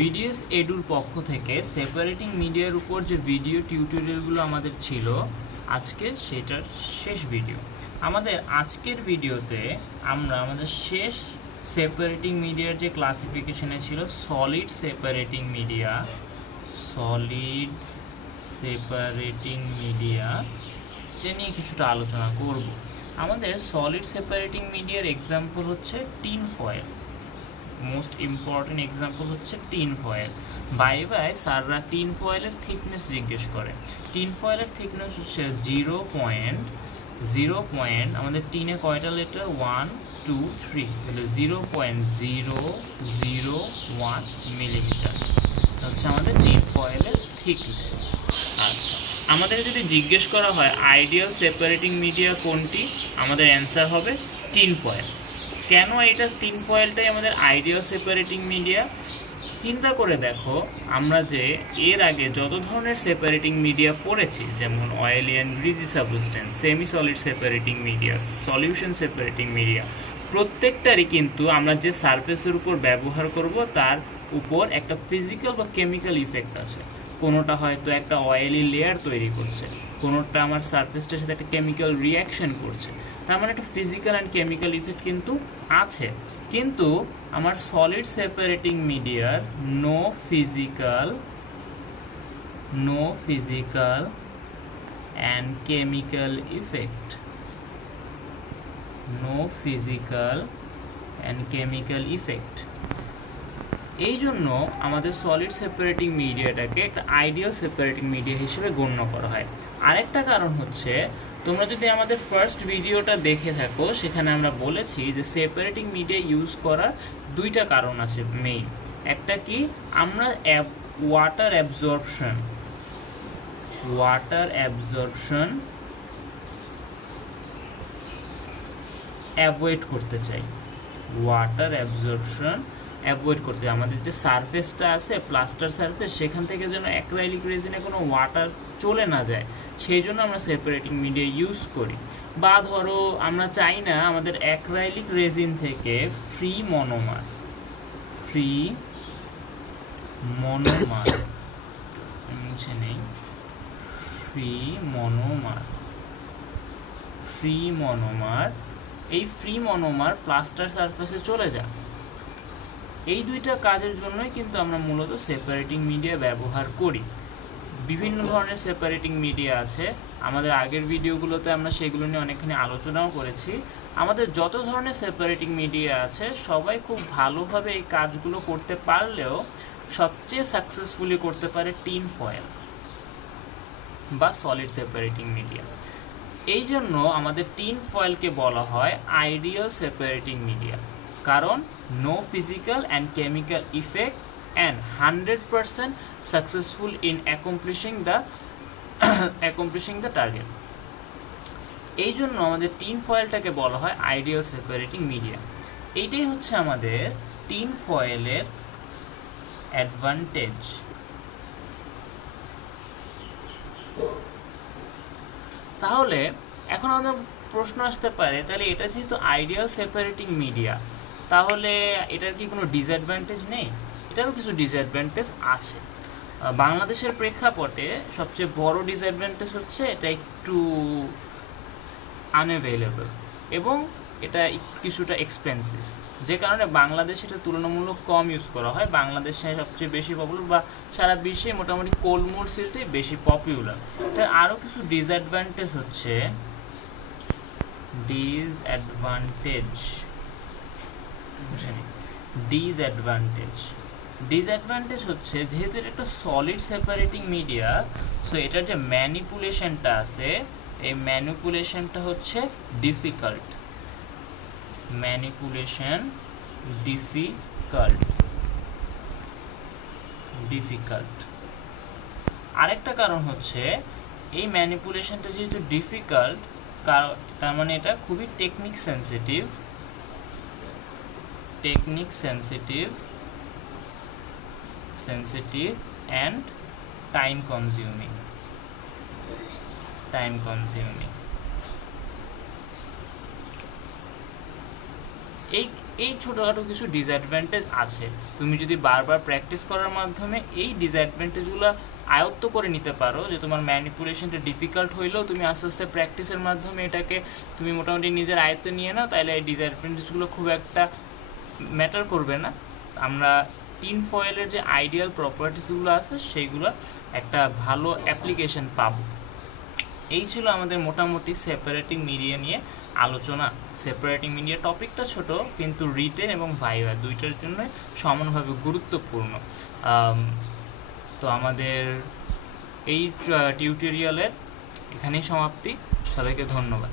Videos এডুর পক্ষ থেকে separating মিডিয়ার উপর যে ভিডিও টিউটোরিয়ালগুলো আমাদের ছিল, আজকে সেটার শেষ ভিডিও। আমাদের আজকের ভিডিওতে আমরা আমাদের শেষ সেপারেটিং মিডিয়ার যে ক্লাসিফিকেশনে ছিল সলিড সেপারেটিং মিডিয়া এটা নিয়ে কিছুটা আলোচনা করব। আমাদের সলিড সেপারেটিং মিডিয়ার এক্সাম্পল হচ্ছে tin foil. Most important example হচ্ছে টিন ফয়েল। বাই স্যাররা টিন ফয়েলের থিকনেস জিজ্ঞেস করে। টিন ফয়েলের থিকনেস হচ্ছে 0.0 আমাদের টিনে কয়টা লেটার 1 2 3, তাহলে 0.001 মিলিমিটার হচ্ছে আমাদের টিন ফয়েলের থিকনেস। আচ্ছা, আমাদের যদি জিজ্ঞেস করা হয় আইডিয়াল সেপারেটিং মিডিয়া কোনটি, আমাদের অ্যান্সার হবে টিন ফয়েল। কেন এটা টিন ফয়েলটাই আমাদের আইডিয়াল সেপারেটিং মিডিয়া? চিন্তা করে দেখো, আমরা যে এর আগে যত ধরনের সেপারেটিং মিডিয়া পড়েছি, যেমন oily and greasy substance, semi solid separating media, solution separating media, প্রত্যেকটারই কিন্তু আমরা যে সারফেসের উপর ব্যবহার করব তার উপর একটা ফিজিক্যাল বা কেমিক্যাল ইফেক্ট আছে। কোনোটা হয়তো একটা অয়েলি লেয়ার তৈরি করছে, কোনোটা আমার সারফেসটার সাথে একটা কেমিক্যাল রিয়াকশন করছে, তার মানে একটা ফিজিক্যাল অ্যান্ড কেমিক্যাল ইফেক্ট কিন্তু আছে। কিন্তু আমার সলিড সেপারেটিং মিডিয়ার no physical and chemical effect, এই জন্য আমাদের সলিড সেপারেটিং মিডিয়াটাকে একটা আইডিয়াল সেপারেটিং মিডিয়া হিসেবে গণ্য করা হয়। আরেকটা কারণ হচ্ছে, তোমরা যদি আমাদের ফার্স্ট ভিডিওটা দেখে থাকো, সেখানে আমরা বলেছি যে সেপারেটিং মিডিয়া ইউজ করার দুইটা কারণ আছে মেইন। একটা কি, আমরা ওয়াটার অ্যাবজর্পশন অ্যাভয়েড করতে চাই। আমাদের যে সারফেসটা আছে প্লাস্টার সারফেস, সেখান থেকে যেন অ্যাক্রাইলিক রেজিনে কোনো ওয়াটার চলে না যায়, সেই জন্য আমরা সেপারেটিং মিডিয়া ইউজ করি। বা ধরো আমরা চাই না আমাদের অ্যাক্রাইলিক রেজিন থেকে ফ্রি মনোমার এই ফ্রি মনোমার প্লাস্টার সারফেসে চলে যায়। এই দুইটা কাজের জন্যই কিন্তু আমরা মূলত সেপারেটিং মিডিয়া ব্যবহার করি। বিভিন্ন ধরনের সেপারেটিং মিডিয়া আছে, আমাদের আগের ভিডিওগুলোতে আমরা সেগুলো নিয়ে অনেকখানি আলোচনাও করেছি। আমাদের যত ধরনের সেপারেটিং মিডিয়া আছে সবাই খুব ভালোভাবে এই কাজগুলো করতে পারলেও সবচেয়ে সাকসেসফুলি করতে পারে টিন ফয়েল বা সলিড সেপারেটিং মিডিয়া। এই জন্য আমাদের টিন ফয়েলকে বলা হয় আইডিয়াল সেপারেটিং মিডিয়া, কারণ no physical and chemical effect and 100% successful in accomplishing the target. এই জন্য আমাদের টিন ফয়েলটাকে বলা হয় আইডিয়াল সেপারেটিং মিডিয়া। এইটাই হচ্ছে আমাদের টিন ফয়েলের অ্যাডভান্টেজ। তাহলে এখন আমাদের প্রশ্ন আসতে পারে, তাহলে এটা যেহেতু আইডিয়াল সেপারেটিং মিডিয়া, তাহলে এটার কি কোনো ডিসঅ্যাডভান্টেজ নেই? এটারও কিছু ডিসঅ্যাডভান্টেজ আছে। বাংলাদেশের প্রেক্ষাপটে সবচেয়ে বড় ডিসঅ্যাডভান্টেজ হচ্ছে এটা একটু আনঅ্যাভেলেবল এবং এটা কিছুটা এক্সপেন্সিভ, যে কারণে বাংলাদেশে এটা তুলনামূলক কম ইউজ করা হয়। বাংলাদেশে সবচেয়ে বেশি পপুলার বা সারা বিশ্বে মোটামুটি কোলমোর সিলটাই বেশি পপুলার। এটার আরও কিছু ডিসঅ্যাডভান্টেজ হচ্ছে ডিসঅ্যাডভান্টেজ হচ্ছে, যেহেতু এটা একটা সলিড সেপারেটিং মিডিয়া, সো এটার যে ম্যানিপুলেশনটা আছে, এই ম্যানিপুলেশনটা হচ্ছে ডিফিকাল্ট। আরেকটা কারণ হচ্ছে, এই ম্যানিপুলেশনটা যেহেতু ডিফিকাল্ট, তার মানে এটা খুবই technique sensitive and time consuming. এই ছোটোখাটো কিছু ডিসঅ্যাডভান্টেজ আছে। তুমি যদি বারবার প্র্যাকটিস করার মাধ্যমে এই ডিসঅ্যাডভান্টেজগুলো আয়ত্ত করে নিতে পারো, যে তোমার ম্যানিপুলেশনটা ডিফিকাল্ট হইলেও তুমি আস্তে আস্তে প্র্যাকটিসের মাধ্যমে এটাকে তুমি মোটামুটি নিজের আয়ত্তে নিয়ে নাও, তাহলে এই ডিসঅ্যাডভান্টেজগুলো খুব একটা ম্যাটার করবে না। আমরা টিন ফয়েলের যে আইডিয়াল প্রপার্টিসগুলো আছে সেইগুলো একটা ভালো অ্যাপ্লিকেশন পাবো। এই ছিল আমাদের মোটামুটি সেপারেটিং মিডিয়া নিয়ে আলোচনা। সেপারেটিং মিডিয়া টপিকটা ছোট, কিন্তু রিটেন এবং ভাইভা দুইটার জন্য সমানভাবে গুরুত্বপূর্ণ। তো আমাদের এই টিউটোরিয়ালের এখানেই সমাপ্তি। সবাইকে ধন্যবাদ।